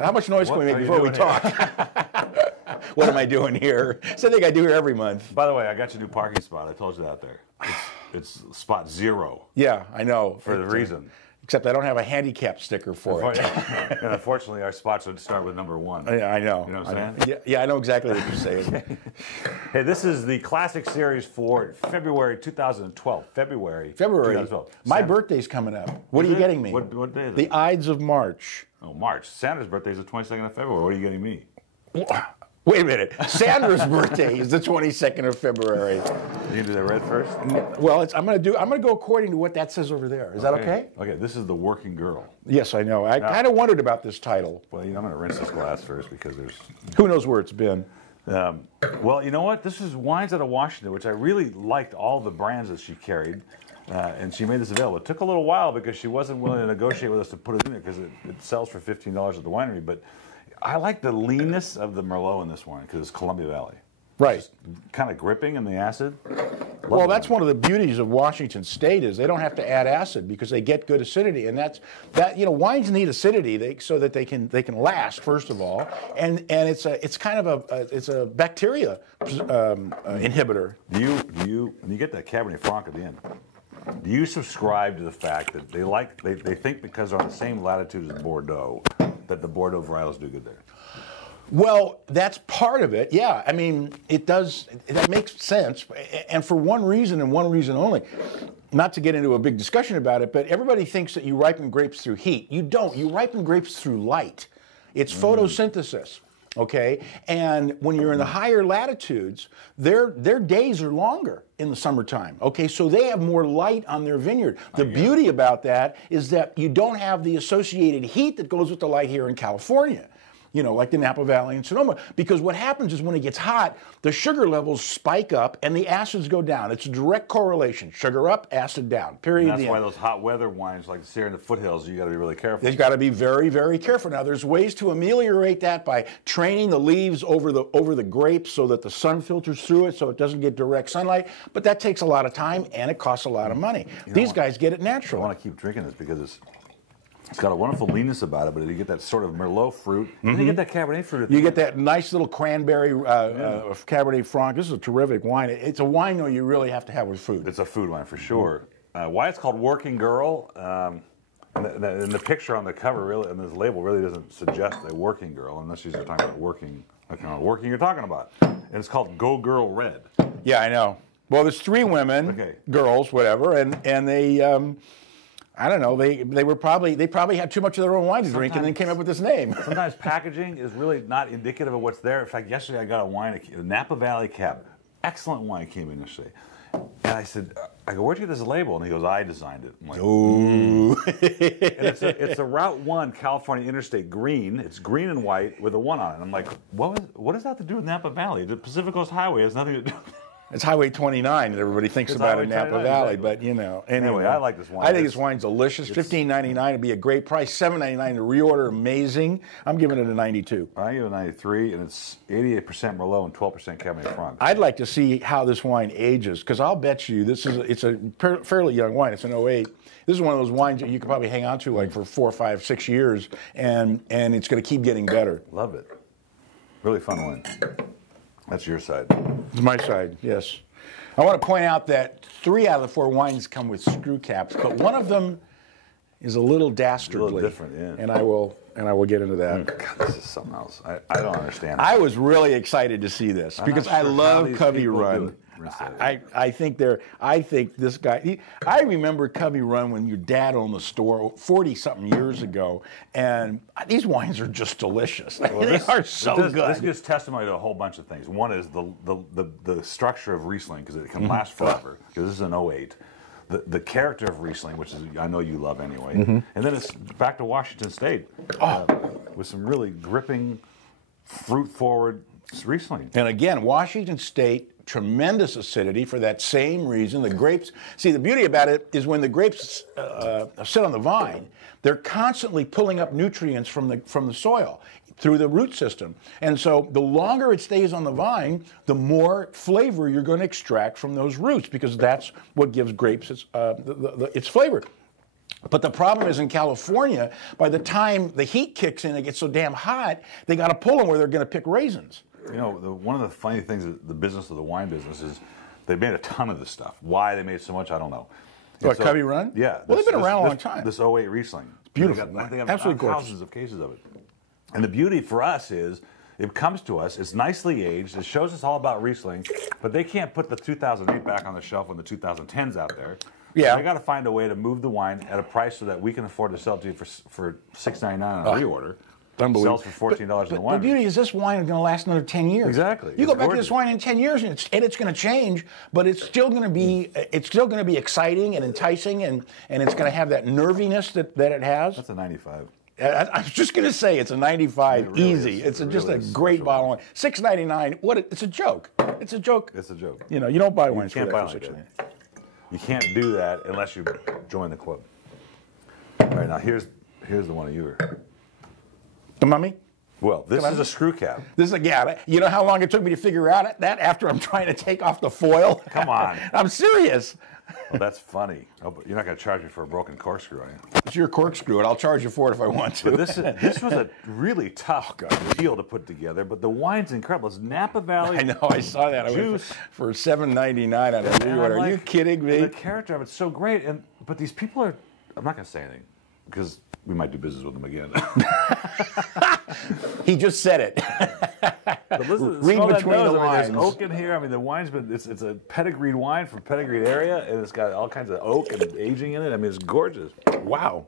How much noise can we make before we talk? What am I doing here? Same thing I do here every month. By the way, I got your new parking spot. I told you that there. It's spot 0. Yeah, I know. For the reason. Except I don't have a handicap sticker for it. And unfortunately, our spots would start with number 1. Yeah, I know. You know what I'm saying? Yeah, I know exactly what you're saying. Hey, this is the Classic Series for February 2012. February 2012. My birthday's coming up. What are you getting me? What day is it? The Ides of March. Oh, March. Sandra's birthday is the 22nd of February. What are you getting me? Wait a minute. Sandra's birthday is the 22nd of February. You gonna do that red first? Well, I'm gonna go according to what that says over there. Is that okay? Okay. This is the working girl. Yes, I know. I kind of wondered about this title. Well, I'm gonna rinse this glass first because there's. Who knows where it's been? Well, you know what? This is wines out of Washington, which I really liked all the brands that she carried. And she made this available. It took a little while because she wasn't willing to negotiate with us to put it in there because it sells for $15 at the winery. But I like the leanness of the Merlot in this wine because it's Columbia Valley. Right. Kind of gripping in the acid. Well, that's one of the beauties of Washington State is they don't have to add acid because they get good acidity, and wines need acidity so that they can last first of all, and it's kind of a bacteria inhibitor. Do you when you get that Cabernet Franc at the end? Do you subscribe to the fact that they think because they're on the same latitude as Bordeaux that the Bordeaux varietals do good there? Well, that's part of it. Yeah, I mean, it does. That makes sense, and for one reason and one reason only. Not to get into a big discussion about it, but everybody thinks that you ripen grapes through heat. You don't. You ripen grapes through light. It's photosynthesis. Okay, and when you're in the higher latitudes, their days are longer in the summertime. Okay, so they have more light on their vineyard. The beauty about that is that you don't have the associated heat that goes with the light here in California. You know, like the Napa Valley and Sonoma, because what happens is when it gets hot, the sugar levels spike up and the acids go down. It's a direct correlation. Sugar up, acid down, period. And that's why those hot weather wines like the Sierra in the foothills, you got to be really careful. You've got to be very, very careful. Now, there's ways to ameliorate that by training the leaves over the grapes so that the sun filters through it so it doesn't get direct sunlight, but that takes a lot of time and it costs a lot of money. These guys get it naturally. I want to keep drinking this because it's got a wonderful leanness about it, but you get that sort of Merlot fruit, and you get that Cabernet fruit. You get that nice little cranberry Cabernet Franc. This is a terrific wine. It's a wine, though, you really have to have with food. It's a food wine for sure. Why it's called Working Girl, and the picture on the cover really, and this label really doesn't suggest a working girl, unless you're talking about working, like kind of working you're talking about. And it's called Go Girl Red. Yeah, I know. Well, there's 3 women, girls, whatever, and they. I don't know. They probably had too much of their own wine to drink and then came up with this name. Sometimes packaging is really not indicative of what's there. In fact, yesterday I got a wine, a Napa Valley Cab. Excellent wine came in yesterday. And I said, where'd you get this label? And he goes, I designed it. I'm like, ooh. And it's a Route 1 California Interstate green. It's green and white with a 1 on it. And I'm like, what does that have to do with Napa Valley? The Pacific Coast Highway has nothing to do with it. It's Highway 29 that everybody thinks about in Napa Valley, but you know. Anyway, I like this wine. I think this wine's delicious. $15.99 would be a great price. $7.99 to reorder, amazing. I'm giving it a 92. I give it a 93, and it's 88% Merlot and 12% Cabernet Franc. I'd like to see how this wine ages, because I'll bet you it's a fairly young wine. It's an 08. This is one of those wines that you could probably hang on to like for 4, 5, 6 years, and it's going to keep getting better. Love it. Really fun wine. That's your side. It's my side, yes. I want to point out that 3 out of the 4 wines come with screw caps, but one of them is a little dastardly. A little different, yeah. And I will get into that. God, this is something else. I don't understand. I was really excited to see this because I love Covey Run. I think this guy. I remember Covey Run when your dad owned the store 40-something years ago, and these wines are just delicious. Well, they are so good. This gives testimony to a whole bunch of things. One is the structure of Riesling, because it can last forever. Because this is an 08. The character of Riesling, which is I know you love anyway, and then it's back to Washington State with some really gripping, fruit-forward Riesling. And again, Washington State. Tremendous acidity for that same reason. The grapes, see, the beauty about it is when the grapes sit on the vine, they're constantly pulling up nutrients from the soil through the root system. And so the longer it stays on the vine, the more flavor you're going to extract from those roots, because that's what gives grapes its flavor. But the problem is in California, by the time the heat kicks in, it gets so damn hot, they got to pull them where they're going to pick raisins. You know, one of the funny things, the business of the wine business is they made a ton of this stuff. Why they made so much, I don't know. What, so, Cubby Run? Yeah. Well, they've been around a long time. This '08 Riesling. It's beautiful. They have absolutely thousands of cases of it. And the beauty for us is, it comes to us, it's nicely aged, it shows us all about Riesling, but they can't put the 2008 back on the shelf when the 2010's out there. Yeah. So they got to find a way to move the wine at a price so that we can afford to sell it to you for $6.99 on a reorder. Unbelievable. Sells for $14 in the wine. The beauty is this wine is going to last another 10 years. Exactly. You go back to this wine in 10 years and it's going to change, but it's still going to be exciting and enticing, and it's going to have that nerviness that it has. That's a 95. I was just going to say it's a 95 it really easy. Is. It's just a great bottle of wine. $6.99. It's a joke. It's a joke. It's a joke. You know, you don't buy wines for that. For $6.99. You can't do that unless you join the club. All right, now here's the one of yours. The Mummy? Well, this is a screw cap. This is a gap. You know how long it took me to figure out that after I'm trying to take off the foil? Come on. I'm serious. Well, that's funny. Oh, but you're not going to charge me for a broken corkscrew, are you? It's your corkscrew, and I'll charge you for it if I want to. But this was a really tough deal to put together, but the wine's incredible. It's Napa Valley. I know, I saw that. Juice. For $7.99 on a reorder. Are you kidding me? The character of it's so great, but these people are, I'm not going to say anything, because we might do business with them again. He just said it. But listen, read between the lines. There's oak in here. I mean, the wine's been, it's a pedigreed wine from pedigreed area, and it's got all kinds of oak and aging in it. I mean, it's gorgeous. Wow.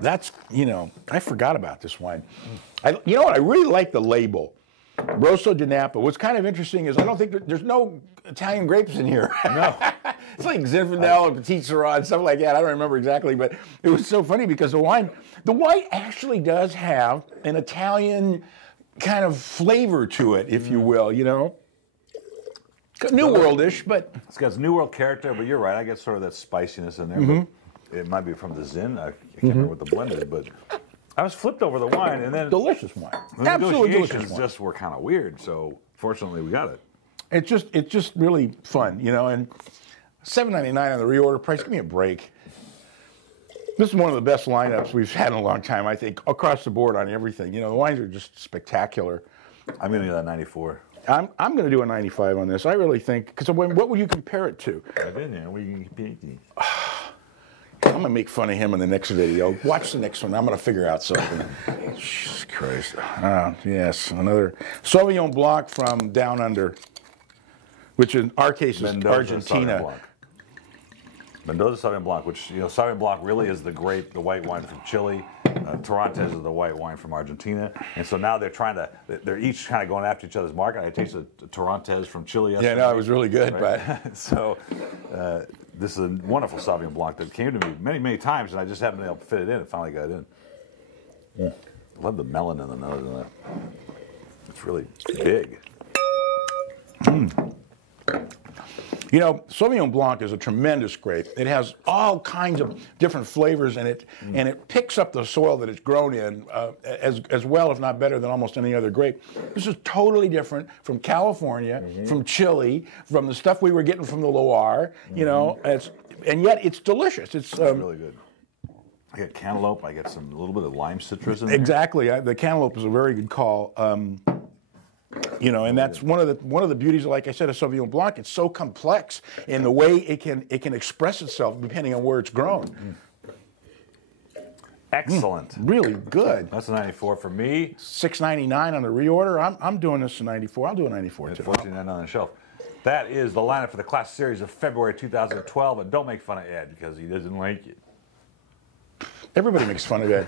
That's, I forgot about this wine. You know what? I really like the label. Rosso di Napa. What's kind of interesting is I don't think there's no Italian grapes in here. No. It's like Zinfandel and Petit Syrah and stuff like that. I don't remember exactly, but it was so funny because the wine actually does have an Italian kind of flavor to it, if you will, New World-ish, but... It's got New World character, but you're right. I get sort of that spiciness in there. But it might be from the Zin. I can't remember what the blend is, but I was flipped over the wine, and then... Delicious wine. The Absolutely delicious negotiations wine. just were kind of weird, so fortunately we got it. It's just really fun, and $7.99 on the reorder price. Give me a break. This is one of the best lineups we've had in a long time, I think, across the board on everything. The wines are just spectacular. I'm going to do that 94. I'm going to do a 95 on this. I really think, because what would you compare it to? I've been there. What are you going I'm going to make fun of him in the next video. Watch the next one. I'm going to figure out something. Jesus Christ. Yes, another Sauvignon Blanc from Down Under, which in our case is Mendoza Argentina. Sauvignon Blanc. Mendoza Sauvignon Blanc, which, Sauvignon Blanc really is the white wine from Chile. Torrontés is the white wine from Argentina. And so now they're each kind of going after each other's market. I tasted Torrontés from Chile yesterday. Yeah, no, it was really good, right? but... So this is a wonderful Sauvignon Blanc that came to me many, many times, and I just haven't been able to fit it in. It finally got in. I love the melon in the nose of that. It's really big. Sauvignon Blanc is a tremendous grape. It has all kinds of different flavors in it, and it picks up the soil that it's grown in as well, if not better, than almost any other grape. This is totally different from California, from Chile, from the stuff we were getting from the Loire, and yet it's delicious. It's really good. I get cantaloupe. I get a little bit of lime citrus in there. Exactly. The cantaloupe is a very good call. And that's one of the beauties, like I said, of Sauvignon Blanc. It's so complex in the way it can express itself depending on where it's grown. Excellent. Really good. That's a 94 for me. $6.99 on the reorder. I'm doing this a 94. I'll do a 94 too. $14.99 on the shelf. That is the lineup for the class series of February 2012. And don't make fun of Ed because he doesn't like it. Everybody makes fun of Ed.